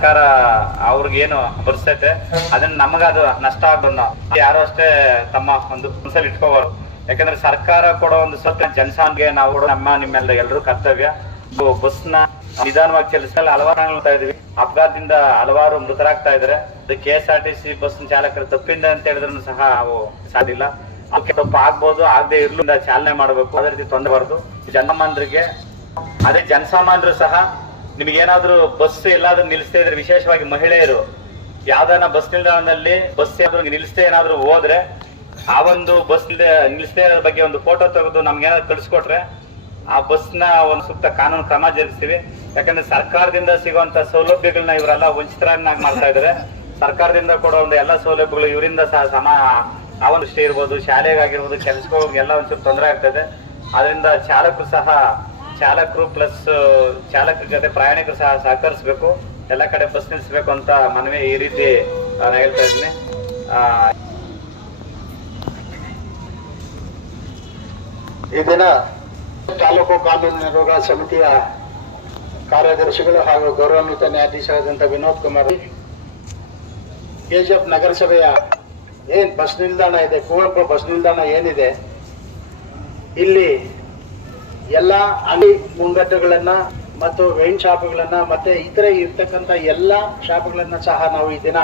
ಸರ್ಕಾರ ಅವ್ರಿಗೇನು ಬರ್ತೈತೆ ಅದನ್ನ ನಮಗದು ನಷ್ಟ ಆಗೋದು ಯಾರು ಅಷ್ಟೇ ತಮ್ಮ ಒಂದು ಮನಸ್ಸಲ್ಲಿ ಇಟ್ಕೋಬಾರ್ದು. ಯಾಕಂದ್ರೆ ಸರ್ಕಾರ ಕೊಡೋ ಒಂದು ಸ್ವಲ್ಪ ಜನಸಾಮಾನ್ಯರಿಗೆ ನಾವು ನಿಮ್ಮೆಲ್ಲ ಎಲ್ಲರೂ ಕರ್ತವ್ಯ. ಬಸ್ನ ನಿಧಾನವಾಗಿ ಚಲಿಸಲು ಹಲವಾರು ನೋಡ್ತಾ ಇದೀವಿ. ಅಪಘಾತದಿಂದ ಹಲವಾರು ಮೃತರಾಗ್ತಾ ಇದಾರೆ. ಅದು KSRTC ಬಸ್ ಚಾಲಕರ ತಪ್ಪಿಂದ ಅಂತ ಹೇಳಿದ್ರು ಸಹ ಅವು ಸಾಧಿಲ್ಲ. ಅದಕ್ಕೆ ತಪ್ಪು ಆಗ್ಬೋದು, ಆಗದೆ ಇರ್ಲಿಂದ ಚಾಲನೆ ಮಾಡಬೇಕು. ಅದೇ ರೀತಿ ತೊಂದರಬಾರ್ದು ಜನಸಾಮಾನ್ಯರಿಗೆ. ಅದೇ ಜನಸಾಮಾನ್ಯರು ಸಹ ನಿಮ್ಗೇನಾದ್ರೂ ಬಸ್ ಎಲ್ಲಾದ್ರೂ ನಿಲ್ಲಿಸ್ತಾ ಇದ್ರೆ, ವಿಶೇಷವಾಗಿ ಮಹಿಳೆಯರು ಯಾವ್ದಾನ ಬಸ್ ನಿಲ್ದಾಣದಲ್ಲಿ ಬಸ್ ಏನಾದ್ರು ನಿಲ್ಲಿಸ್ತಾ ಏನಾದ್ರು ಹೋದ್ರೆ ಆ ಒಂದು ಬಸ್ ನಿಲ್ಲಿಸ್ತಾ ಇರೋ ಬಗ್ಗೆ ಒಂದು ಫೋಟೋ ತೆಗೆದು ನಮ್ಗೆ ಏನಾದ್ರು ಕಳಿಸ್ಕೊಟ್ರೆ ಆ ಬಸ್ನ ಒಂದು ಸೂಕ್ತ ಕಾನೂನು ಕ್ರಮ ಜರುಗಿಸ್ತೀವಿ. ಯಾಕಂದ್ರೆ ಸರ್ಕಾರದಿಂದ ಸಿಗುವಂತ ಸೌಲಭ್ಯಗಳನ್ನ ಇವರೆಲ್ಲ ವಂಚಿತರನ್ನಾಗಿ ಮಾಡ್ತಾ ಇದಾರೆ. ಸರ್ಕಾರದಿಂದ ಕೊಡೋ ಒಂದು ಎಲ್ಲ ಸೌಲಭ್ಯಗಳು ಇವರಿಂದ ಸಹ ಆ ಒಂದು ದೃಷ್ಟಿ ಇರ್ಬೋದು, ಶಾಲೆಗಾಗಿರ್ಬೋದು, ಕೆಲಸಕ್ಕೆ ಹೋಗಿ ಎಲ್ಲ ಒಂಚೂರು ತೊಂದರೆ ಆಗ್ತದೆ. ಅದರಿಂದ ಚಾಲಕರು ಪ್ಲಸ್ ಚಾಲಕರ ಜೊತೆ ಪ್ರಯಾಣಿಕರು ಸಹ ಸಹಕರಿಸಬೇಕು. ಎಲ್ಲ ಕಡೆ ಬಸ್ ನಿಲ್ಲಿಸಬೇಕು ಅಂತ ಮನವಿ ಈ ರೀತಿ ನಾನು ಹೇಳ್ತಾ ಇದ್ದೀನಿ. ಈ ದಿನ ತಾಲೂಕು ಕಾನೂನು ನಿರ್ವಹಣಾ ಸಮಿತಿಯ ಕಾರ್ಯದರ್ಶಿಗಳು ಹಾಗೂ ಗೌರವಾನ್ವಿತ ನ್ಯಾಯಾಧೀಶರಾದಂಥ ವಿನೋದ್ ಕುಮಾರ್, KGF ನಗರಸಭೆಯ ಏನ್ ಬಸ್ ನಿಲ್ದಾಣ ಇದೆ, ಕುವೆಂಪು ಬಸ್ ನಿಲ್ದಾಣ ಏನಿದೆ, ಇಲ್ಲಿ ಎಲ್ಲ ಅಂಗಡಿ ಮುಂಗಟ್ಟುಗಳನ್ನ ಮತ್ತು ವೈನ್ ಶಾಪ್ಗಳನ್ನ ಮತ್ತೆ ಇತರೆ ಇರ್ತಕ್ಕಂಥ ಎಲ್ಲ ಶಾಪ್ಗಳನ್ನ ಸಹ ನಾವು ಈ ದಿನ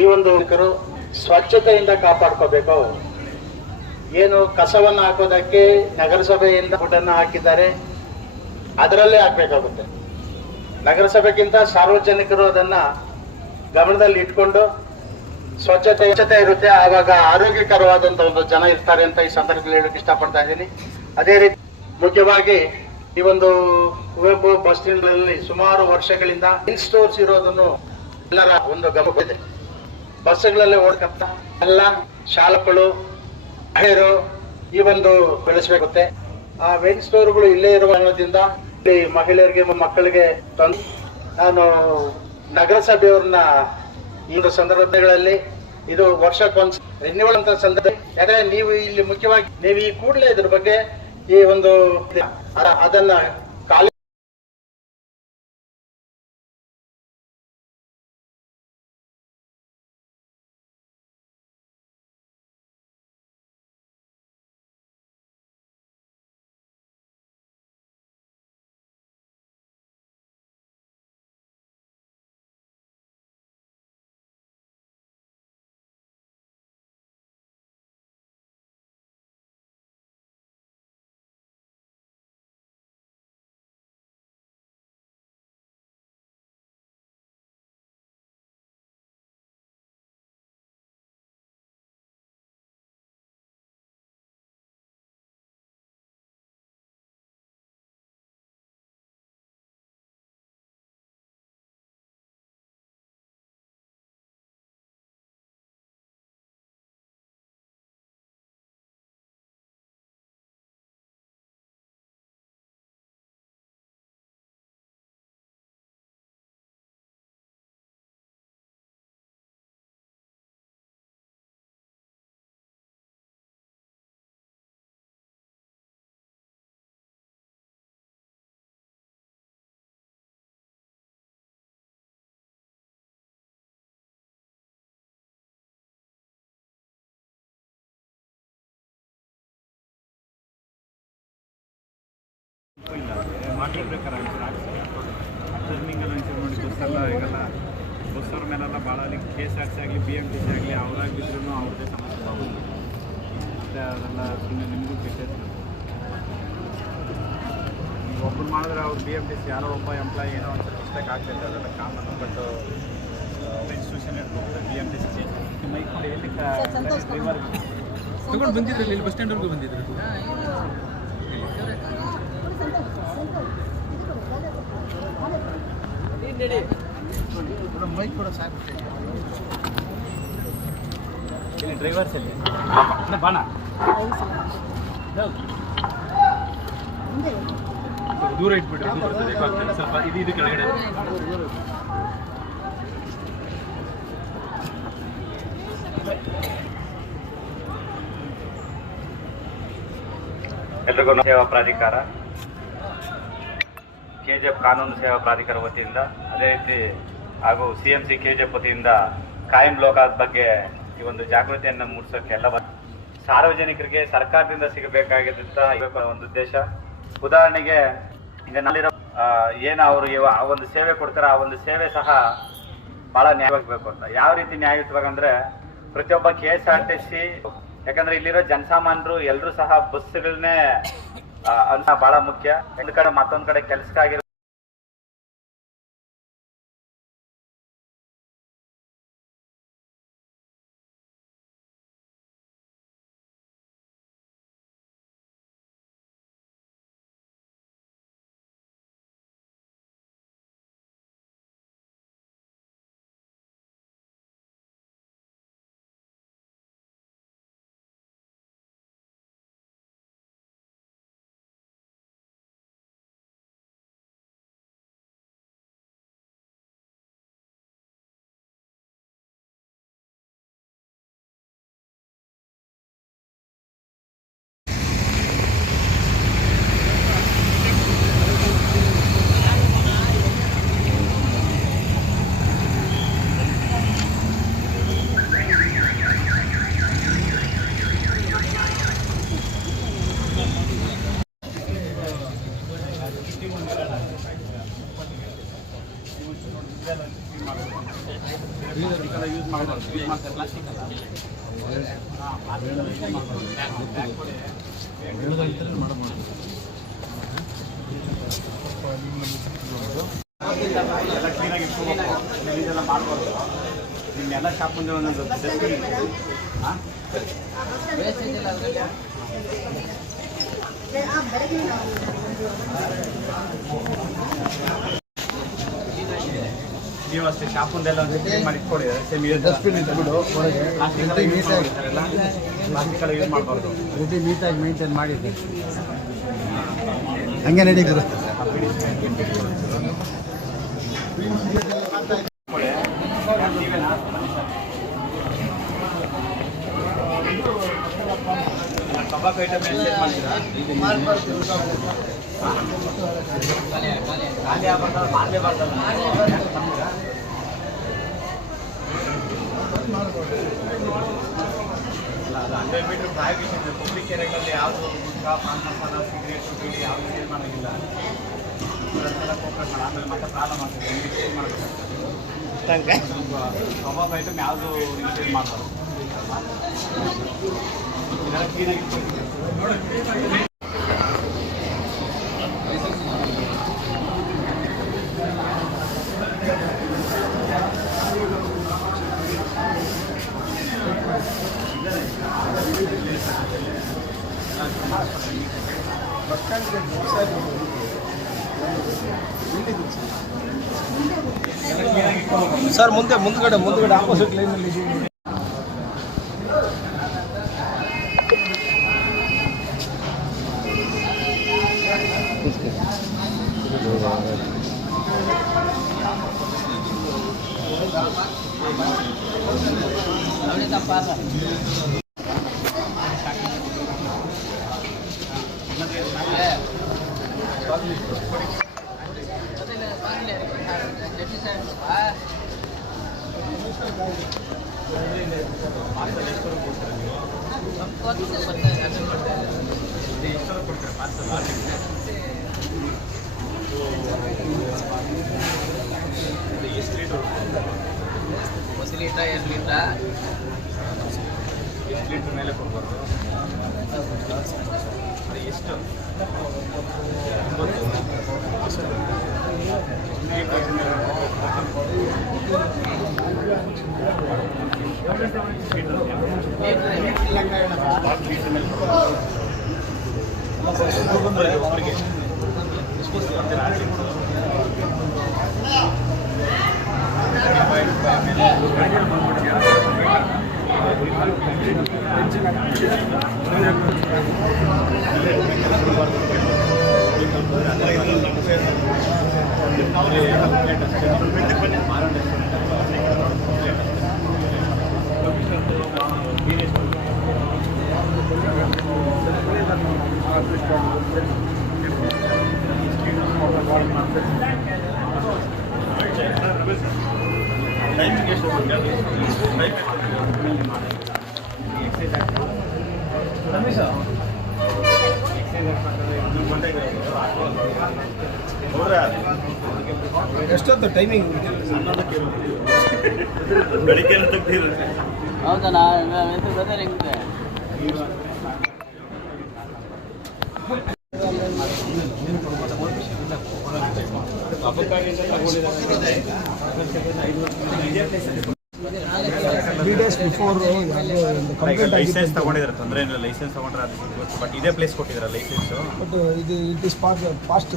ಈ ಒಂದು ಸ್ವಚ್ಛತೆಯಿಂದ ಕಾಪಾಡ್ಕೋಬೇಕು. ಏನು ಕಸವನ್ನ ಹಾಕೋದಕ್ಕೆ ನಗರಸಭೆಯಿಂದ ದುಡ್ಡನ್ನ ಹಾಕಿದ್ದಾರೆ, ಅದರಲ್ಲೇ ಹಾಕ್ಬೇಕಾಗುತ್ತೆ. ನಗರಸಭೆಗಿಂತ ಸಾರ್ವಜನಿಕರು ಅದನ್ನ ಗಮನದಲ್ಲಿ ಇಟ್ಕೊಂಡು ಸ್ವಚ್ಛತೆ ಇರುತ್ತೆ, ಆವಾಗ ಆರೋಗ್ಯಕರವಾದಂತ ಒಂದು ಜನ ಇರ್ತಾರೆ ಅಂತ ಈ ಸಂದರ್ಭದಲ್ಲಿ ಹೇಳಕ್ ಇಷ್ಟಪಡ್ತಾ ಇದ್ದೀನಿ. ಅದೇ ರೀತಿ ಮುಖ್ಯವಾಗಿ ಈ ಒಂದು ಕುವೆಂಪು ಬಸ್ ನಿಲ್ದಾಣದಲ್ಲಿ ಸುಮಾರು ವರ್ಷಗಳಿಂದ ಹಿಲ್ ಸ್ಟೋರ್ಸ್ ಇರೋದನ್ನು ಎಲ್ಲರ ಒಂದು ಗಮನ ಇದೆ. ಬಸ್ಗಳಲ್ಲಿ ಓಡ್ಕಂತ ಎಲ್ಲ ಚಾಲಕರು ಮಹಿಳೆಯರು ಈ ಒಂದು ಬೆಳೆಸಬೇಕಾಗುತ್ತೆ. ಆ ವೈನ್ ಸ್ಟೋರ್ಗಳು ಇಲ್ಲೇ ಇರುವ ಕಾರಣದಿಂದ ಇಲ್ಲಿ ಮಹಿಳೆಯರಿಗೆ ಮಕ್ಕಳಿಗೆ ನಾನು ನಗರಸಭೆಯವ್ರನ್ನ ಈ ಒಂದು ಸಂದರ್ಭಗಳಲ್ಲಿ ಇದು ವರ್ಷಕ್ಕೊಂದು ರಿನ್ಯೂವಲ್ ಅಂತ ಸಂದರ್ಭ. ಯಾಕಂದ್ರೆ ನೀವು ಇಲ್ಲಿ ಮುಖ್ಯವಾಗಿ ನೀವು ಈ ಕೂಡಲೇ ಇದ್ರ ಬಗ್ಗೆ ಈ ಒಂದು ಅದನ್ನ ಮಾಡಲ್ ಪ್ರಕಾರ ಟರ್ನಿಂಗಲ್ಲಿ ಒಂಚೂರು ನೋಡಿ ಬಸ್ಸೆಲ್ಲ ಈಗೆಲ್ಲ ಬಸ್ಸವ್ರ ಮೇಲೆಲ್ಲ ಭಾಳ KSRTC ಆಗಲಿ BMTC ಆಗಲಿ ಅವರಾಗಿದ್ರೂ ಅವ್ರದ್ದೇ ಸಮಸ್ಯೆ ಆಗೋದು. ಮತ್ತು ಅದೆಲ್ಲ ಸುಮ್ಮನೆ ನಿಮಗೂ ಕೆಟ್ಟದ್ದು. ಈಗ ಒಬ್ಬರು ಮಾಡಿದ್ರೆ ಅವ್ರು BMTC ಯಾರೋ ಒಬ್ಬ ಎಂಪ್ಲಾಯಿ ಏನೋ ಒಂದು ಸ್ವಲ್ಪ ಮಿಸ್ಟೇಕ್ ಆಗ್ತೈತೆ, ಅದೆಲ್ಲ ಕಾಮನ್ನು. ಬಟ್ ಇನ್ಸ್ಟಿಟ್ಯೂಷನ್ ಇಟ್ಕೊಂಡು BMTC ಮೈಕ್ ಮಾಡಿ ಎಲ್ಲಿ ಡ್ರೈವರ್ ತಗೊಂಡು ಬಂದಿದ್ರು, ಇಲ್ಲಿ ಬಸ್ ಸ್ಟ್ಯಾಂಡ್ವರೆಗೂ ಬಂದಿದ್ರು. ಮೈಕ್ ಕೂಡ ಸಾಕು. ಇಲ್ಲಿ ಡ್ರೈವರ್ಸ್ ಅಲ್ಲಿ ಬಾಣ ದೂರ ಇಟ್ಬಿಟ್ರೆ ಸ್ವಲ್ಪ ಇದು ಕೆಳಗಡೆ. ಎಲ್ರಿಗೂ ಸೇವಾ ಪ್ರಾಧಿಕಾರ KGF ಕಾನೂನು ಸೇವಾ ಪ್ರಾಧಿಕಾರ ವತಿಯಿಂದ, ಅದೇ ರೀತಿ ಹಾಗೂ CMC KGF ವತಿಯಿಂದ ಕಾಯಂ ಲೋಕಾದ ಬಗ್ಗೆ ಈ ಒಂದು ಜಾಗೃತಿಯನ್ನು ಮೂಡಿಸೋಕೆ ಎಲ್ಲ ಸಾರ್ವಜನಿಕರಿಗೆ ಸರ್ಕಾರದಿಂದ ಸಿಗಬೇಕಾಗಿದ್ದಂಥ ಒಂದು ಉದ್ದೇಶ. ಉದಾಹರಣೆಗೆ ಈಗ ನಲ್ಲಿರೋ ಏನು ಅವರು ಆ ಒಂದು ಸೇವೆ ಕೊಡ್ತಾರೆ, ಆ ಒಂದು ಸೇವೆ ಸಹ ಭಾಳ ನ್ಯಾಯವಾಗಬೇಕು ಅಂತ. ಯಾವ ರೀತಿ ನ್ಯಾಯಯುತವಾಗಂದ್ರೆ ಪ್ರತಿಯೊಬ್ಬ KSRTC, ಯಾಕಂದ್ರೆ ಇಲ್ಲಿರೋ ಜನಸಾಮಾನ್ಯರು ಎಲ್ಲರೂ ಸಹ ಬಸ್ಗಳನ್ನೇ ಅಂತ ಭಾಳ ಮುಖ್ಯ. ಒಂದು ಕಡೆ ಮತ್ತೊಂದು ಕಡೆ ಕೆಲಸಕ್ಕಾಗಿರೋ ಎಲ್ಲ ಕ್ಲೀನಾಗಿ ಇಟ್ಕೋಬೇಕು, ಇದೆಲ್ಲ ಮಾಡ್ಬಾರ್ದು. ನಿಮ್ಮೆಲ್ಲ ಶಾಪ್ ಮುಂದೆ ಒಂದೊಂದು ಡಸ್ಟ್ಬಿನ್ ನೀವು ಅಷ್ಟೇ ಶಾಪ್ ಮುಂದೆಲ್ಲ ಒಂದು ಕ್ಲೀನ್ ಮಾಡಿ ಇಟ್ಕೊಳ್ಳಿ. ಸೇಮ್ ಡಸ್ಟ್ಬಿನ್ ಇಟ್ಬಿಡು, ಪ್ಲಾಸ್ಟಿಕ್ ಎಲ್ಲ ಯೂಸ್ ಮಾಡಬಾರ್ದು. ರೀತಿ ನೀಟಾಗಿ ಮೇಂಟೈನ್ ಮಾಡಿದ್ದೆ ಹಂಗೆ ನಡೀತದೆ. ಟೊಬಾಕೋ ಐಟಮ್ ಸೇಲ್ ಮಾಡ್ತೀರಾ? ಖಾಲಿ ಆಗ್ಬಾರ್ದಲ್ಲ, ಮಾಡಲೇಬಾರ್ದಲ್ಲ. 100 ಮೀಟರ್ ಪ್ರಾಯೋಗಿಸಿದೆ. ಪಬ್ಲಿಕ್ ಏರಿಯಾಗಳಲ್ಲಿ ಯಾವುದು ಗುಟ್ಕಾ, ಪಾನ್ ಮಸಾಲ, ಸಿಗರೇಟ್, ಬೀಡಿ ಯಾವುದು ಸೇಲ್ ಮಾಡೋಂಗಿಲ್ಲ. ಅದನ್ನೆಲ್ಲ ಫೋಕಸ್ ಮಾಡಿ, ಆಮೇಲೆ ಮತ್ತೆ ಪ್ರಾಬ್ಲಮ್ ಆಗ್ತದೆ. ನೀವು ಸೇಲ್ ಮಾಡಬೇಕು. ಟೊಬಾಕೋ ಐಟಮ್ ಯಾವುದು ನೀವು ಸೇಲ್ ಮಾಡಬಾರ್ದು. ಇದೆಲ್ಲ ಕ್ಲೀನಾಗಿ ಇಟ್ಕೊಳ್ತೀವಿ. ಸರ್ ಮುಂದ್ಗಡೆ ಆಪೋಸಿಟ್ ಲೈನಲ್ಲಿ ಲೀಟ್ರ್ ಮೇಲೆ ಕೊಡ್ಬಾರ್ದು. ಎಷ್ಟು ಒಬ್ಬರಿಗೆ ಎಷ್ಟೊತ್ತು ಟೈಮಿಂಗ್? ಬೆಳಿಗ್ಗೆ ತೆಗ್ದಿರುತ್ತೆ. ಹೌದಾ? ಬ್ರದರ್ ಹೆಂಗಿದೆ? ಲೈಸೆನ್ಸ್ ತಗೊಂಡಿದ್ರೆ ತೊಂದರೆ ಇಲ್ಲ, ಲೈಸೆನ್ಸ್ ತಗೊಂಡ್ರೆ ಅದು ಸಿಗುತ್ತೆ. ಬಟ್ ಇದೇ ಪ್ಲೇಸ್ ಕೊಟ್ಟಿದ್ದಾರೆ ಲೈಸೆನ್ಸ್. ಬಟ್ ಇದು it is past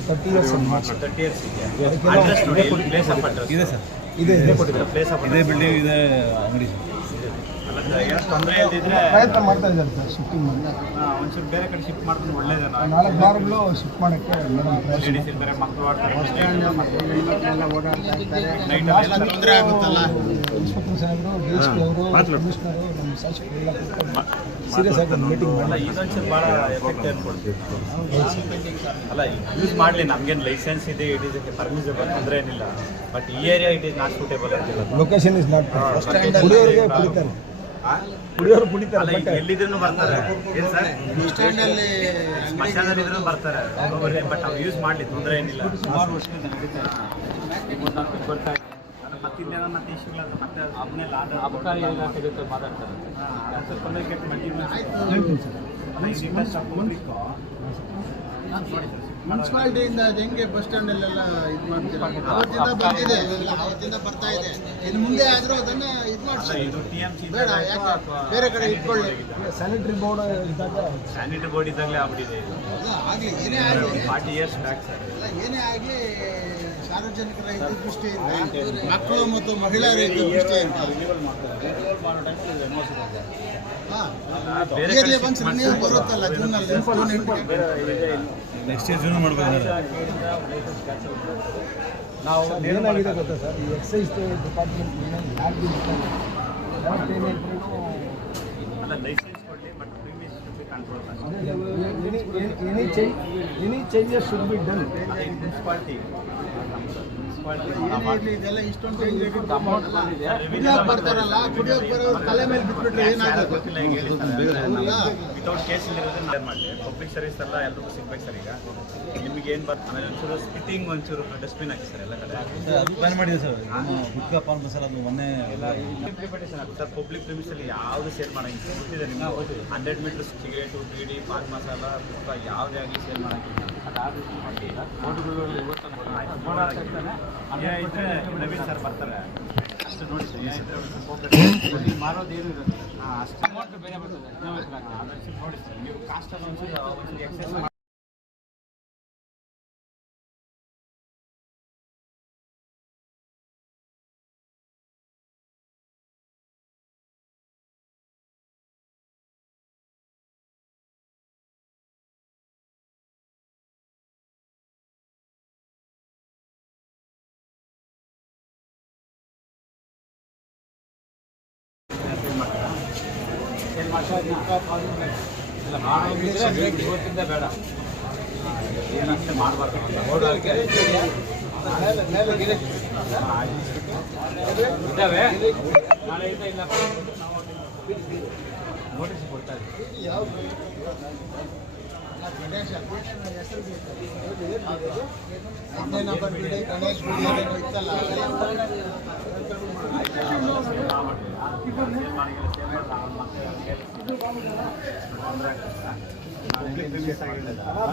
30 years 30 years address ನೋಡಿ, ಪ್ಲೇಸ್ ಆಫ್ ಅಡ್ರೆಸ್ ಇದೆ ಸರ್. ಇದೇ ಕೊಟ್ಟಿದ್ದಾರೆ, ಪ್ಲೇಸ್ ಆಫ್ ಇದೇ ಬಿಲ್ಡಿಂಗ್ ಇದೆ ಅಂಗಡಿ ಸರ್. ಅಲ್ಲ ಸರ್, ಏನೋ ತೊಂದರೆ ಇಲ್ದಿದ್ರೆ ಪ್ರಯತ್ನ ಮಾಡ್ತಾ ಇದ್ದಾರೆ ಸರ್ ಶಿಫ್ಟಿಂಗ್ ಮಾಡಿ. ಒಂಚೂರು ಬೇರೆ ಕಡೆ ಶಿಫ್ಟ್ ಮಾಡಿದ್ರೆ ಒಳ್ಳೇದೇನೋ. 4 ಬಾರ್ಗಳು ಶಿಫ್ಟ್ ಮಾಡೋಕ್ಕೆ ಲೇಡೀಸ್ ಬೇರೆ ಮಕ್ಕಳು ಆಡ್ತಾರೆ, ತೊಂದರೆ ಆಗುತ್ತಲ್ಲ. ಇನ್ಸ್ಪೆಕ್ಟರ್ ಸಾಹೇಬರು, ಡಿ.ಎಸ್.ಪಿ ಅವರು, ಕಮಿಷನರು, ನಮ್ಮ ಶಾಸಕರು ಎಲ್ಲ ಸೀರಿಯಸ್ ಆಗಿ ಮೀಟಿಂಗ್ ಮಾಡಿ ಇದೊಂಚೂರು ಭಾಳ ಎಫೆಕ್ಟ್ ಅನ್ಕೊಳ್ತೀವಿ. ಅಲ್ಲ ಯೂಸ್ ಮಾಡಲಿ, ನಮಗೇನು ಲೈಸೆನ್ಸ್ ಇದೆ, ಇಟ್ ಇಸ್ ಪರ್ಮಿಸಬಲ್, ತೊಂದರೆ ಏನಿಲ್ಲ. ಬಟ್ ಈ area it is not suitable ಅಂತಿಲ್ಲ. ಲೊಕೇಶನ್ ಇಸ್ ನಾಟ್ ಕುಡಿಯೋರಿಗೆ ಕುಡಿತಾರೆ, ಕುಡಿಯೋರು ಕುಡಿತಾರೆ. ಅಲ್ಲ ಈಗ ಎಲ್ಲಿದ್ರು ಬರ್ತಾರೆ. ಏನು ಸರ್, ಸ್ಮಶಾನದಲ್ಲಿ ಇದ್ರೂ ಬರ್ತಾರೆ. ಬಟ್ ಅವ್ರು ಯೂಸ್ ಮಾಡಲಿ, ತೊಂದರೆ ಏನಿಲ್ಲ. ಸುಮಾರು ವರ್ಷದಿಂದ ಬರ್ತಾ ಇದೆ. ಮತ್ತೆ ಇನ್ನೇನೋ ಮತ್ತೆ ಇಶ್ಯೂಗಳ ಮತ್ತೆ ಅದನ್ನೇ ಅಬಕಾರಿ ಇಲಾಖೆ ಜೊತೆ ಮಾತಾಡ್ತಾರೆ. ಮುನ್ಸಿಪಾಲಿಟಿಯಿಂದ ಅದು ಹೆಂಗೆ ಬಸ್ ಸ್ಟ್ಯಾಂಡಲ್ಲೆಲ್ಲ ಇದು ಮಾಡ್ತೀರಾ? ಅವತ್ತಿಂದ ಬಂದಿದೆ, ಅವತ್ತಿಂದ ಬರ್ತಾ ಇದೆ. ಇನ್ನು ಮುಂದೆ ಆದರೂ ಅದನ್ನು ಇದು ಮಾಡ್ತಾರೆ. ಇದು TMC ಬೇಡ, ಯಾಕೆ ಬೇರೆ ಕಡೆ ಇಟ್ಕೊಳ್ಳಿ. ಸ್ಯಾನಿಟರಿ ಬೋರ್ಡ್ ಇದ್ದಾಗ ಸ್ಯಾನಿಟರಿ ಬೋರ್ಡ್ ಇದ್ದಾಗಲೇ ಆಗ್ಬಿಟ್ಟಿದೆ. ಆಗಲಿ, ಏನೇ ಆಗಲಿ, 40 ಇಯರ್ಸ್ ಬ್ಯಾಕ್ ಸರ್. ಏನೇ ಆಗಲಿ ಸಾರ್ವಜನಿಕರ ಹಿತದೃಷ್ಟಿಯಿಂದ, ಮಕ್ಕಳು ಮತ್ತು ಮಹಿಳೆಯರ ಹಿತದೃಷ್ಟಿಯಿಂದ ಇಯರ್ಲಿ ಒನ್ಸ್ ರಿನ್ಯೂವಲ್ ಬರುತ್ತಲ್ಲ ಜೂನಲ್ಲಿ. ನೆಕ್ಸ್ಟ್ ಇಯರ್ ಜೂನ್ ಮಾಡ್ಬೋದು. ನಾವು ಏನಾಗಿದೆ ಗೊತ್ತಾ ಸರ್, ಈ ಎಕ್ಸೈಸ್ ಡಿಪಾರ್ಟ್ಮೆಂಟ್ ಯಾರಿಗೆ ಅಲ್ಲ ಲೈಸೆನ್ಸ್ ಕೊಡಲಿ, but premise control. Any changes should be done. Municipality ಇದೆಲ್ಲ ಇಷ್ಟೊಂದು ಚೇಂಜ್ ಕುಡಿಯೋಕೆ ಬರ್ತಾರಲ್ಲ, ಕುಡಿಯೋಕೆ ಬರೋರು ತಲೆ ಮೇಲೆ ಬಿಟ್ಬಿಟ್ರೆ ಏನಾಗುತ್ತೆ? ಗೊತ್ತಿಲ್ಲ, ಈಗ ಹೇಳಿ ವಿತೌಟ್ ಕೇಸ್ ಇರೋದನ್ನ ಮಾಡಲಿ. ಪಬ್ಲಿಕ್ ಸರ್ವಿಸ್ ಎಲ್ಲ ಎಲ್ರಿಗೂ ಸಿಗ್ಬೇಕು ಸರ್. ಈಗ ನಿಮ್ಗೆ ಏನು ಬರ್ತದೆ, ಆಮೇಲೆ ಒಂಚೂರು ಸ್ಪಿಟ್ಟಿಂಗ್, ಒಂಚೂರು ಡಸ್ಟ್ಬಿನ್ ಹಾಕಿ ಸರ್ ಎಲ್ಲ ಕಡೆ. ಅದು ಪ್ಲಾನ್ ಮಾಡಿದೆ ಸರ್. ಗುಟ್ಕಾ ಪಾನ್ ಮಸಾಲ ಅದು ಮೊನ್ನೆ ಇಂಪ್ಲಿಮೆಂಟೇಷನ್ ಆಗುತ್ತೆ ಸರ್. ಪಬ್ಲಿಕ್ ಪ್ರಿಮಿಸಲ್ಲಿ ಯಾವುದು ಸೇಲ್ ಮಾಡೋಂಗಿಲ್ಲ. ಗೊತ್ತಿದೆ ನಿಮ್ಗೆ, 100 ಮೀಟರ್ಸ್ ಸಿಗರೇಟು, ಬೀಡಿ, ಪಾನ್ ಮಸಾಲ, ಗುಟ್ಕಾ ಯಾವುದೇ ಆಗಲಿ ಸೇಲ್ ಮಾಡೋಂಗಿಲ್ಲ. ನವೀನ್ ಸರ್ ಬರ್ತಾರೆ, ಅಷ್ಟು ನೋಡಿ ಸರ್. ಮಾರೋದೇನು ಇರುತ್ತೆ, ಅಷ್ಟು ಅಮೌಂಟ್ ಬೇರೆ ಬರ್ತದೆ. ನೋಡಿ ಸರ್, ನೀವು ಕಾಸ್ಟಲ್ಲಿ ಒಂಚೂರು ಎಕ್ಸೈಸ್ ಇಲ್ಲ ಮಾಡೋದಿದ್ರೆ ಇವತ್ತಿಂದ ಬೇಡ, ಏನಂತೆ ಮಾಡಬಾರ್ದು. ಇದ್ದಾವೆ ನಾಳೆಯಿಂದ ಇಲ್ಲ ನೋಟಿಸ್ ಕೊಡ್ತಾ ಇದ್ದೀವಿ. ಗಣೇಶ್ ಗುಡಿ ಏನೇನೋ ಇತ್ತಲ್ಲ,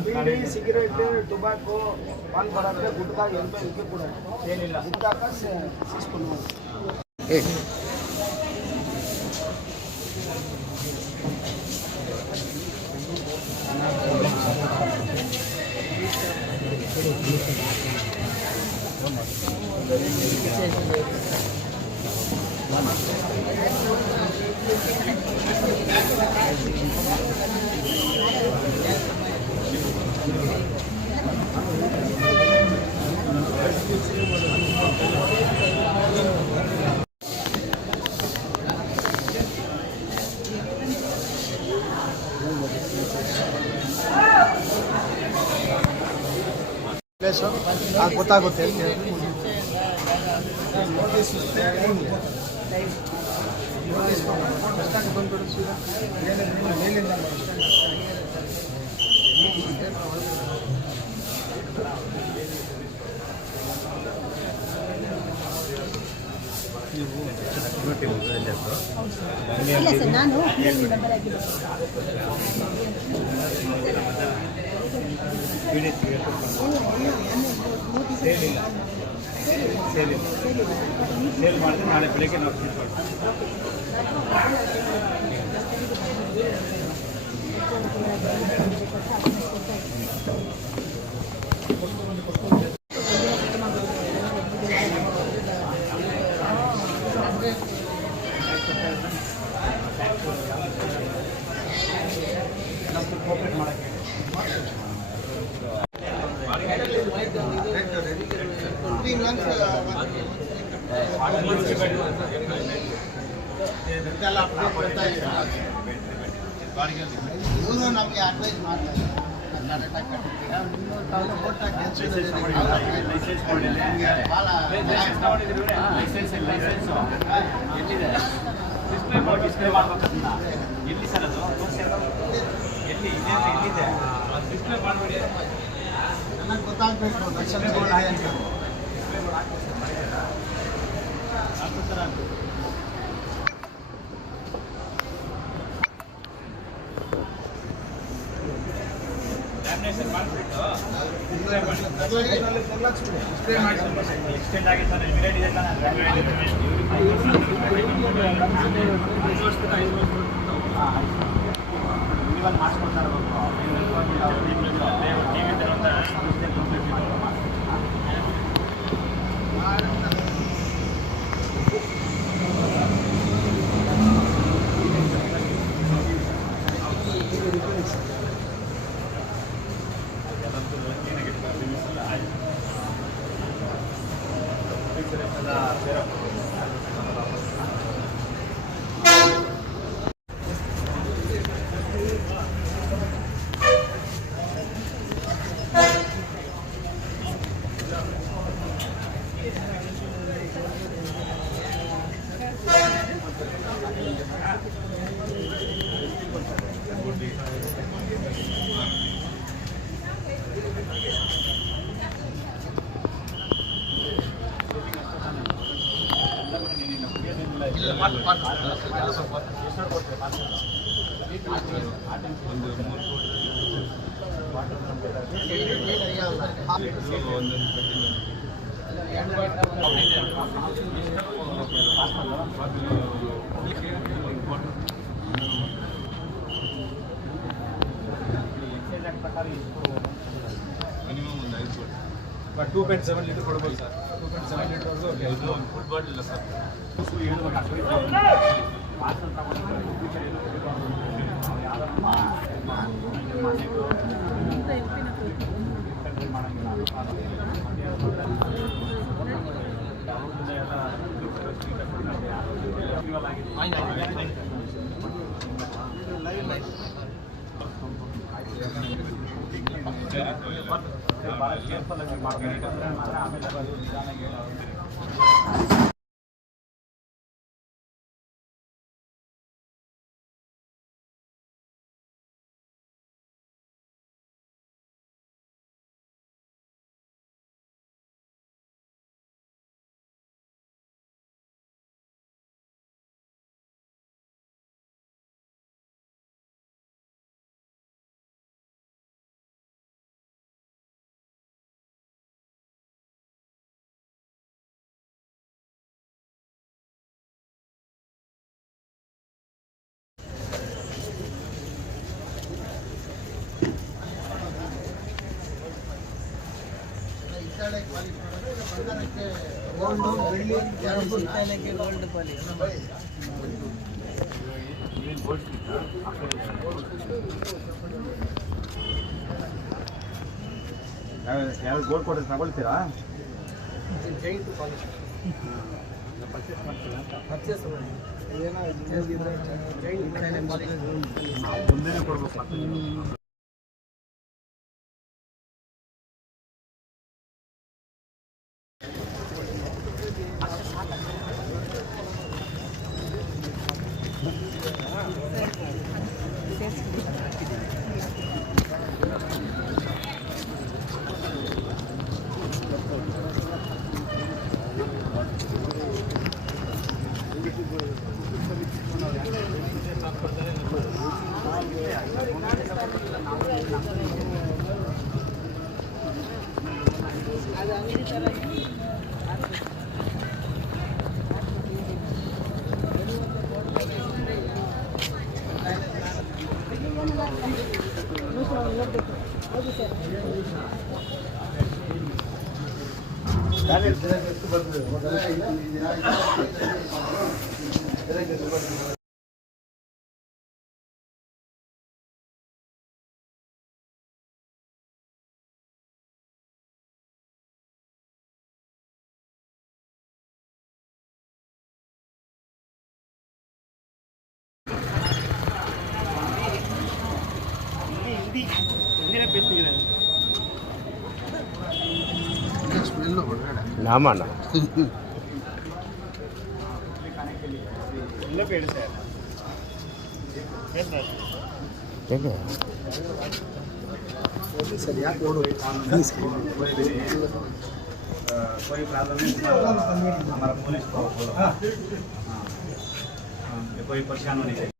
ಬೀಡಿ, ಸಿಗರೇಟ್, ಟೊಬ್ಯಾಕೋ, ಪಾನ್ ಬರುತ್ತೆ, ಗುಟ್ಕಾ ಎಂತ ಇದು ಕೂಡ ಏನಿಲ್ಲ. ಗುಟ್ಕಾಕ ಸೀಸ್ಕೊಂಡು ಡೀಟೇಲ್ಸು ಅದು ಗೊತ್ತಾಗುತ್ತೆ ಅಂತ ಹೇಳಿ. ಬಂದ್ಬಿಡು ಸೀದಾ ಮೇಲಿಂದ ಇಲ್ಲ ಸರ್, ನಾನು ಮೆಂಬರ್ ಆಗಿದ್ದೀನಿ. ಸೇಲ್ ಮಾಡಿದ್ರೆ ನಾಳೆ ಬೆಳಿಗ್ಗೆ ನಾವು ಇವರು ನಮಗೆ ಅಡ್ವೈಸ್ ಮಾಡ್ತಾರೆ. ಡಿಸ್ಪ್ಲೇ ಮಾಡ್ಬೇಕನ್ನ ಎಲ್ಲಿ ಸರ್ ಅದು ಎಲ್ಲಿ ಇಲ್ಲಿದೆ ಡಿಸ್ಪ್ಲೇ ಮಾಡಬೇಡಿ, ನನಗೆ ಗೊತ್ತಾಗಬೇಕು ದರ್ಶನ ಲ್ಯಾಮಿನೇಷನ್ ಮಾಡಿಬಿಟ್ಟು ಡಿಸ್ಪ್ಲೇ ಮಾಡಿ ಎಕ್ಸ್ಟೆಂಡ್ ಆಗಿ ಸರ್ ಇಮಿಡಿಯೇಟ್ ಇದೆ ನೀವಲ್ಲಿ ಮಾಡಿಸ್ಕೊಡ್ತಾ ಬಟ್ 2.7 ಲೀಟರ್ ಕೊಡ್ಬೋದು ಸರ್. 2.7 ಲೀಟರ್ವರೆಗೂ ಇದು ಫುಲ್ ಬಾಟಲ್ ಇಲ್ಲ ಸರ್. ಭಾಳ ಕೇರ್ಫುಲ್ ಆಗಿ ಮಾಡಬೇಕಂದ್ರೆ ಮಾತ್ರ ಆಮೇಲೆ ನಿಧಾನಾಗಿ ಹೇಳೋದು. ಯಾವ ಗೋಲ್ಡ್ ಕೊಟ್ಟರೆ ತಗೊಳ್ತೀರಾ? ಮುಂದೆನೇ ಕೊಡ್ಬೇಕು. ಹೌದು ಸರ್. ನಾಮಣ್ಣ ಹೇಗೆ सर याके ओडो कोई प्रॉब्लम नहीं हमारा पुलिस को बोलो हाँ कोई परेशान होने चाहिए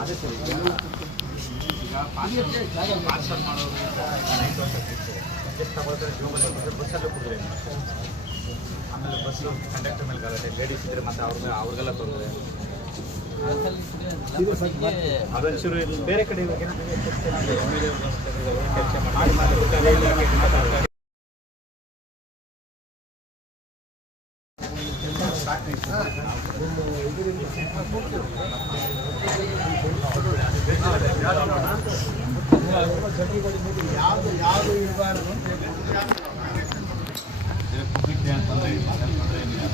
ಅದೇ ಸರಿ ಈಗ ಪಾರ್ಸಲ್ ಮಾಡೋರು ನೈಟ್ ಎಷ್ಟು ತಗೊಳ್ತಾರೆ ಜೀವನ ಬಸ್ಸಲ್ಲೇ ಕುಡಿದ್ರೆ ಆಮೇಲೆ ಬಸ್ಸು ಕಂಡಕ್ಟರ್ ಮೇಲೆ ಗಲಾಟೆ ಲೇಡೀಸ್ ಇದ್ದರೆ ಮತ್ತು ಅವ್ರಿಗೆಲ್ಲ ತೊಂದರೆ ಅದೊಂಚೂರು ಬೇರೆ ಕಡೆ ಚರ್ಚೆ ಮಾಡಿ ಯಾವುದು ಇರಬಾರ್ದು ಪಬ್ಲಿಕ್ ತೊಂದರೆ ತೊಂದರೆ ಏನಿಲ್ಲ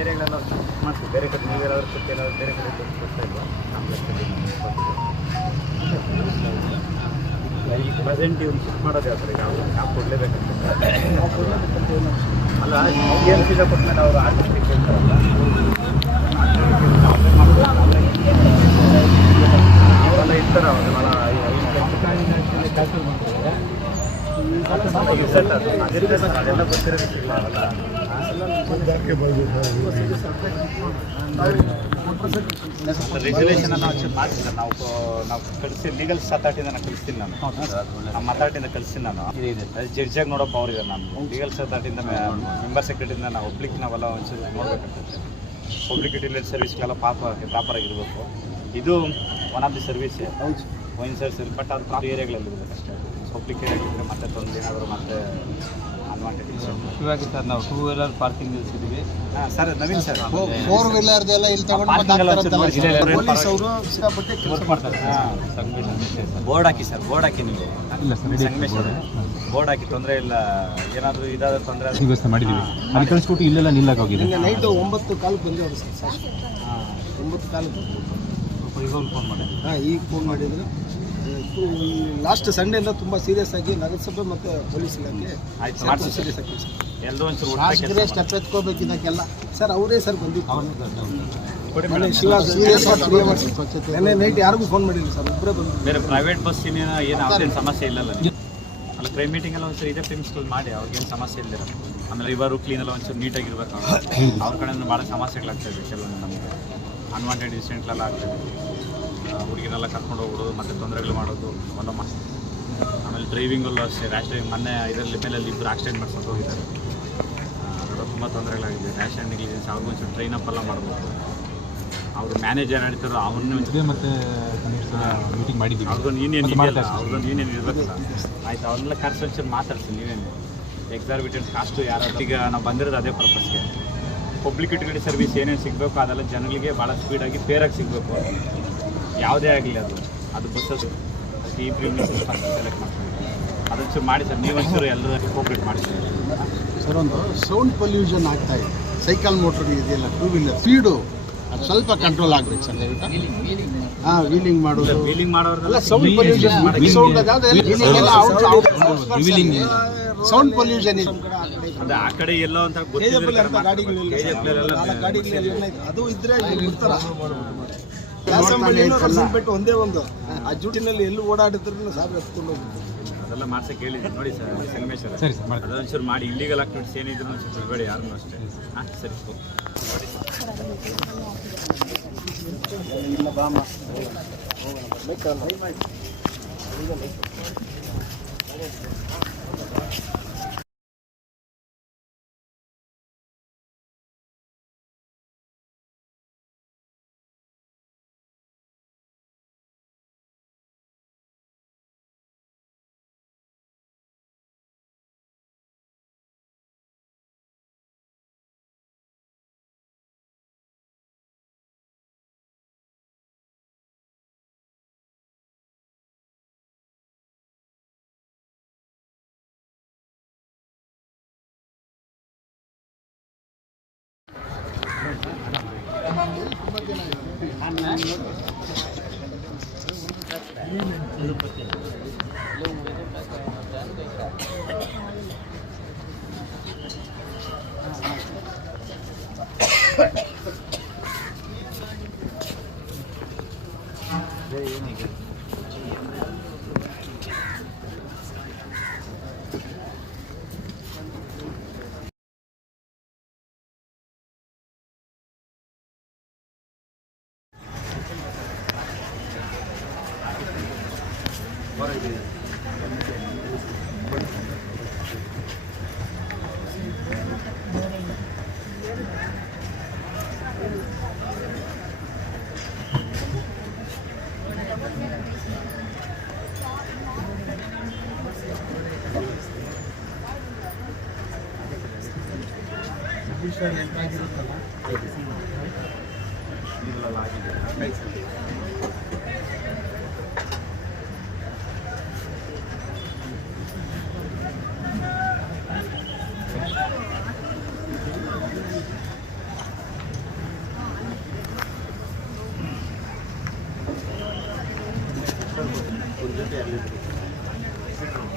ಏರಿಯಾಗಳೆಲ್ಲ ಮಾಡ್ತೀವಿ ಬೇರೆ ಕಡೆ ನೀವೇನಾದ್ರು ಸುತ್ತೇನಾದ್ರು ಬೇರೆ ಕಡೆ ಕೊಡ್ತಾ ಇಲ್ವಾ ಈ ಪ್ರೆಸೆಂಟ್ ಇವ್ನು ಶಿಫ್ಟ್ ಮಾಡೋದು ಯಾವ ಥರ ಈಗ ನಾವು ಕೊಡಲೇಬೇಕಂತ ಅಲ್ಲ ಏನು ಸೀದಾ ಕೊಟ್ಟಮೇಲೆ ಅವರು ಆರ್ಟಿಸ್ಟಿಕ್ ಹೇಳ್ತಾರಲ್ಲ ಅವೆಲ್ಲ ಇರ್ತಾರೆ ಅವೆಲ್ಲ ಅದೆಲ್ಲ ಗೊತ್ತಿರೋದಿಲ್ಲ ರೆಗ್ಯುಲೇಷನ್ ನಾವು ಮಾಡ್ತೀನಿ ನಾವು ಕಳಿಸಿ ಲೀಗಲ್ ಅಥಾರಿಟಿಯಿಂದ ನಾನು ಕಳಿಸ್ತೀನಿ ನಮ್ಮ ಅಥಾರಿಟಿಯಿಂದ ಕಳಿಸ್ತೀನಿ ನಾನು ಜಡ್ಜಾಗಿ ನೋಡೋಕೆ ಅವ್ರಿಗೆ ನಾನು ಲೀಗಲ್ ಅಥಾರಿಟಿಯಿಂದ ಮೆಂಬರ್ ಸೆಕ್ರೆಟರಿಯಿಂದ ನಾವು ಒಬ್ಲಿಕ್ಕೆ ನಾವೆಲ್ಲ ಒಂಚೂರು ನೋಡಬೇಕಾಗ್ತದೆ ಪಬ್ಲಿಕ್ ಯುಟಿಲಿಟಿ ಸರ್ವಿಸ್ಗೆಲ್ಲ ಪ್ರಾಪರಾಗಿರಬೇಕು ಇದು one of the service one service but ಅದು ಪ್ರಾಪರ್ ಏರಿಯಾಗಳಲ್ಲಿ ಇರಬೇಕು ಅಷ್ಟೇ ಪಬ್ಲಿಕ್ ಏರಿಯಾಗಳಿದ್ರೆ ಮತ್ತೆ ತೊಂದರೆ ಏನಾದರೂ ಮತ್ತೆ ಅಡ್ವಾಂಟೇಜ್ ಇವಾಗ ಸರ್ ನಾವು 2 ವೀಲರ್ ಪಾರ್ಕಿಂಗ್ ನಿಲ್ಲಿಸಿದ್ದೀವಿ ಹಾಂ ಸರ್ ನವೀನ್ ಸರ್ 4 ವೀಲರ್ದೆಲ್ಲ ಇಲ್ಲಿ ತಗೊಂಡು ಪೊಲೀಸ್ ಅವರು ಸಿಕ್ಕಾಪಟ್ಟೆ ಕೆಲಸ ಮಾಡ್ತಾರೆ. ಬೋರ್ಡ್ ಹಾಕಿ ಸರ್ ಬೋರ್ಡ್ ಹಾಕಿ ನೀವು ಸಂಗಮೇಶ್ವರ ಬೋರ್ಡ್ ಹಾಕಿ ತೊಂದರೆ ಇಲ್ಲ ಏನಾದರೂ ಇದಾದ ತೊಂದರೆ ವ್ಯವಸ್ಥೆ ಮಾಡಿದ್ದೀವಿ ಅಲ್ಲಿ ಕಳಿಸ್ಬಿಟ್ಟು ಇಲ್ಲೆಲ್ಲ ನಿಲ್ಲಕ್ಕಾಗಿದೆ ನಿನ್ನೆ ನೈಟು 9 ಕಾಲಕ್ಕೆ ಬಂದೇವ್ರು ಸರ್ 9 ಕಾಲಕ್ಕೆ ಈಗ ಫೋನ್ ಮಾಡಿ ಹಾಂ ಈಗ ಫೋನ್ ಮಾಡಿದ್ರು ಈ ಲಾಸ್ಟ್ ಸಂಡೇಯಿಂದ ತುಂಬ ಸೀರಿಯಸ್ ಆಗಿ ನಗರಸಭೆ ಮತ್ತು ಪೊಲೀಸ್ ಇಲಾಖೆ ಆಯ್ತು ಮಾಡ್ತೀವಿ ಸೀರಿಯಸ್ ಆಗಿ ಎಲ್ಲರೂ ಒಂಚೂರು ಶಾಸಕರೇ ಸ್ಟೆಪ್ ಎತ್ಕೋಬೇಕು ಇದಕ್ಕೆಲ್ಲ ಸರ್ ಅವರೇ ಸರ್ ಬಂದಿತ್ತು ಕೊಡಿ ಶಿವ ಸೀರಿಯಸ್ ನೆನ್ನೆ ನೈಟ್ ಯಾರಿಗೂ ಫೋನ್ ಮಾಡಿಲ್ಲ ಸರ್ ಒಬ್ಬರೇ ಬಂದು ಬೇರೆ ಪ್ರೈವೇಟ್ ಬಸ್ಸಿನ ಏನು ಅವ್ರದ್ದೇನು ಸಮಸ್ಯೆ ಇಲ್ಲಲ್ಲ ಅಲ್ಲ ಕ್ರೈಮ್ ಮೀಟಿಂಗ್ ಎಲ್ಲ ಒಂಚೂರು ಇದೇ ಪ್ರಿನ್ಸಿಪಲ್ ಮಾಡಿ ಅವ್ರಿಗೇನು ಸಮಸ್ಯೆ ಇಲ್ದಿರ ಆಮೇಲೆ ರಿವರು ಕ್ಲೀನ್ ಎಲ್ಲ ಒಂಚೂರು ನೀಟಾಗಿರ್ಬೇಕು ಅವ್ರ ಕಡೆಯಿಂದ ಭಾಳ ಸಮಸ್ಯೆಗಳಾಗ್ತಾಯಿದೆ ಕೆಲವೊಂದು ನಮಗೆ ಅನ್ವಾಂಟೆಡ್ ಇನ್ಸಿಡೆಂಟ್ಲೆಲ್ಲ ಆಗ್ತಾಯಿದೆ ಹುಡುಗಿನೆಲ್ಲ ಕರ್ಕೊಂಡು ಹೋಗ್ಬಿಡೋದು ಮತ್ತು ತೊಂದರೆಗಳು ಮಾಡೋದು ಒಂದಮ್ಮ ಆಮೇಲೆ ಡ್ರೈವಿಂಗಲ್ಲೂ ಅಷ್ಟೇ ರ್ಯಾಶ್ ಡ್ರೈವಿಂಗ್ ಮೊನ್ನೆ ಇದರಲ್ಲಿ ಮೇಲಲ್ಲಿ ಇಬ್ಬರು ಆಕ್ಸಿಡೆಂಟ್ ಮಾಡ್ಕೊಂಡು ಹೋಗಿದ್ದಾರೆ ಅದೆಲ್ಲ ತುಂಬ ತೊಂದರೆಗಳಾಗಿದೆ ರ್ಯಾಶ್ ಆ್ಯಂಡ್ ನೆಗ್ಲಿಜೆನ್ಸ್ ಅವ್ರಿಗೂ ಒಂಚೂರು ಟ್ರೈನ್ ಅಪ್ ಎಲ್ಲ ಮಾಡ್ಬೋದು ಅವರು ಮ್ಯಾನೇಜರ್ ನಡೀತಾರೋ ಅವ್ರನ್ನೇ ಒಂಚೂರು ಮತ್ತೆ ಮೀಟಿಂಗ್ ಮಾಡಿದ್ದೀವಿ ಅವ್ರಿಗೊಂದು ಯೂನಿಯನ್ ಇದೆಯಲ್ಲ ಅವ್ರಿಗೊಂದು ಯೂನಿಯನ್ ಇರಬೇಕಲ್ಲ ಆಯ್ತು ಅವ್ರನ್ನೆಲ್ಲ ಕರ್ಸಿ ಒಂಚೂರು ಮಾತಾಡ್ಸಿ ನೀವೇನು ಎಕ್ಸಾರ್ಬಿಟೆಂಟ್ ಕಾಸ್ಟು ಯಾರಾದ್ರೂ ಈಗ ನಾವು ಬಂದಿರೋದು ಅದೇ ಪರ್ಪಸ್ಗೆ ಪಬ್ಲಿಕ್ ಯುಟಿಲಿಟಿ ಸರ್ವಿಸ್ ಏನೇನು ಸಿಗಬೇಕು ಅದೆಲ್ಲ ಜನಗಳಿಗೆ ಭಾಳ ಸ್ಪೀಡಾಗಿ ಫೇರಾಗಿ ಸಿಗಬೇಕು ಯಾವುದೇ ಆಗಲಿ ಅದು ಬಸ್ಸಸ್ ಈ ಪ್ರೀಮಿಯಸ್ ಫಸ್ಟ್ ಸೆಲೆಕ್ಟ್ ಮಾಡ್ತೀವಿ ಅದೊಂಚೂರು ಮಾಡಿ ಸರ್ ನೀವೊಂಚೂರು ಎಲ್ಲರೂ ಕೋಪ್ರೇಟ್ ಮಾಡಿ ಸರ್ ಒಂದು ಸೌಂಡ್ ಪೊಲ್ಯೂಷನ್ ಆಗ್ತಾ ಇದೆ ಸೈಕಲ್ ಮೋಟ್ರ್ ಇದೆಯಲ್ಲ 2 ವೀಲರ್ ಸ್ಪೀಡು ಅದು ಸ್ವಲ್ಪ ಕಂಟ್ರೋಲ್ ಆಗ್ಬೇಕು ಸರ್ ದಯವಿಟ್ಟು. ವೀಲಿಂಗ್ ಮಾಡೋದು, ವೀಲಿಂಗ್ ಮಾಡೋರ್ಗೆಲ್ಲ ಸೌಂಡ್ ಪೊಲ್ಯೂಷನ್, ಸೌಂಡ್ ಪೊಲ್ಯೂಷನ್ ಇದೆ. ಅದೇ ಆ ಕಡೆ ಎಲ್ಲೋ ಅಂತ ಗೊತ್ತಿದ್ರೆ ಅದು ಇದ್ರೆ ಬಿಟ್ಟು ಒಂದೇ ಒಂದು ಆ ಜೂಟಿನಲ್ಲಿ ಎಲ್ಲಿ ಓಡಾಡಿದ್ರು ಸಾಬ್ರೆ ಎತ್ಕೊಂಡು ಹೋಗ್ಬಿಟ್ಟು ಅದೆಲ್ಲ ಮಾಡ್ಸಕ್ಕೆ ಹೇಳಿದ್ವಿ ನೋಡಿ ಸರ್ ಸಂಗಮೇಶ್ ಸರ್. ಅದೊಂಚೂರು ಮಾಡಿ ಇಲ್ಲಿಗಲ್ ಆಕ್ಟಿವಿಟೀಸ್ ಏನಿದ್ರು ಒಂಚೂರು ಬಿಡಬೇಡಿ ಯಾರನ್ನೂ ಅಷ್ಟೇ. ಹಾಂ ಸರಿ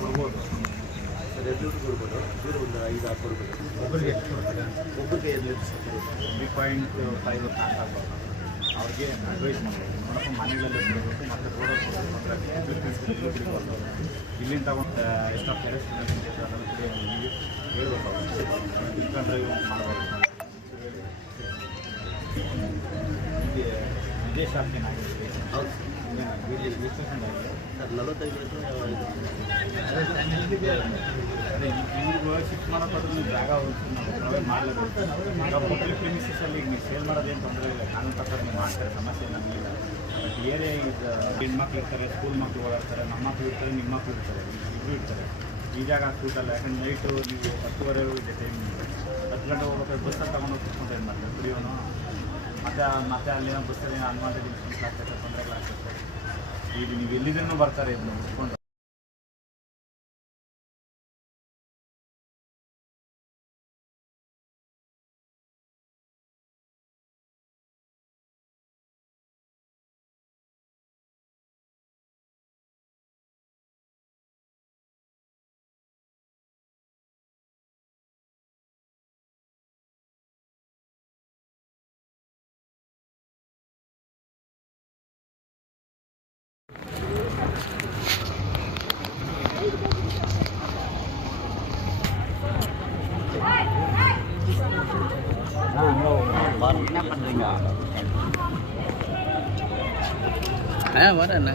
ಕೊಡ್ಬೋದು ಸರ್, 2 ಕೊಡ್ಬೋದು. ಬೇರೆ ಒಂದು 5-6 ಕೊಡ್ಬೋದು. ಒಬ್ಬರಿಗೆ 2 3.5 ಆಗ್ಬೋದು. ಅವ್ರಿಗೆ ಅಡ್ವೈಸ್ ಮಾಡಬೇಕು. ನೋಡಪ್ಪ ಮನೆಗಳಲ್ಲೇ ಕೊಡಬೇಕು ಮತ್ತು ರೋಡ್ ಇಲ್ಲಿಂದ ತಗೊಂಡು ಎಷ್ಟು ಟೆರೆಸ್ ಅದನ್ನು ಹೇಳ್ಬೇಕು. ಇನ್ಕಮ್ ಡ್ರೈವ್ ಮಾಡಬೇಕು. ವಿದೇಶಾರ್ಜೆನಾಗಿದೆ. ಹೌದು ಸರ್, 45 ಅದೇ ಇವ್ರಿಗೆ ಶಿಫ್ಟ್ ಮಾಡೋಕ್ಕಾದ್ರೂ ನೀವು ಜಾಗ ಪ್ರೊವೈಡ್ ಮಾಡಲೇಬೇಕು. ಈಗ ಹೋಟೆಲ್ ಪ್ರಿಮಿಸಲ್ಲಿ ನೀವು ಸೇಲ್ ಮಾಡೋದೇನು ತೊಂದರೆ ಇಲ್ಲ, ಕಾನೂನು ಪ್ರಕಾರ ನೀವು ಮಾಡ್ತಾರೆ, ಸಮಸ್ಯೆ ನಮಗಿಲ್ಲ. ಬಟ್ ಏರಿಯಾ ಇದು ಹೆಣ್ಮಕ್ಳು ಇರ್ತಾರೆ, ಸ್ಕೂಲ್ ಮಕ್ಕಳು ಓಡಾಡ್ತಾರೆ, ನಮ್ಮ ಮಕ್ಕಳು ಇರ್ತಾರೆ, ನಿಮ್ಮ ಮಕ್ಕಳು ಇರ್ತಾರೆ, ಇಬ್ಬರು ಇರ್ತಾರೆ. ಈ ಜಾಗ ಸೂಟಲ್ಲ. ಯಾಕಂದ್ರೆ ನೈಟು ನೀವು 10:30 ಇದೆ ಟೈಮ್, 10 ಗಂಟೆ ಹೋಗ್ಬೇಕಾದ್ರೆ ಬಸ್ಸಲ್ಲಿ ತೊಗೊಂಡೋಗಿ ಕುತ್ಕೊಂಡು ಏನು ಮಾಡ್ತಾರೆ ಕುಡಿಯೋನು. ಮತ್ತೆ ಅಲ್ಲಿನ ಬಸ್ಸಲ್ಲಿ ಅನ್ವಾಂಟೆಡ್ ಇನ್ಸಿಡೆಂಟ್ಸ್ ಆಗ್ತೈತೆ, ತೊಂದರೆಗಳಾಗ್ತೈತೆ. ಈಗ ನೀವು ಎಲ್ಲಿದ್ರೂ ಬರ್ತಾರೆ ಇದನ್ನು ಮುಗಿಸ್ಕೊಂಡು. வரேன்